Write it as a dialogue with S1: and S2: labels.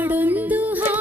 S1: ಹಾಡೊಂದು ಹಾ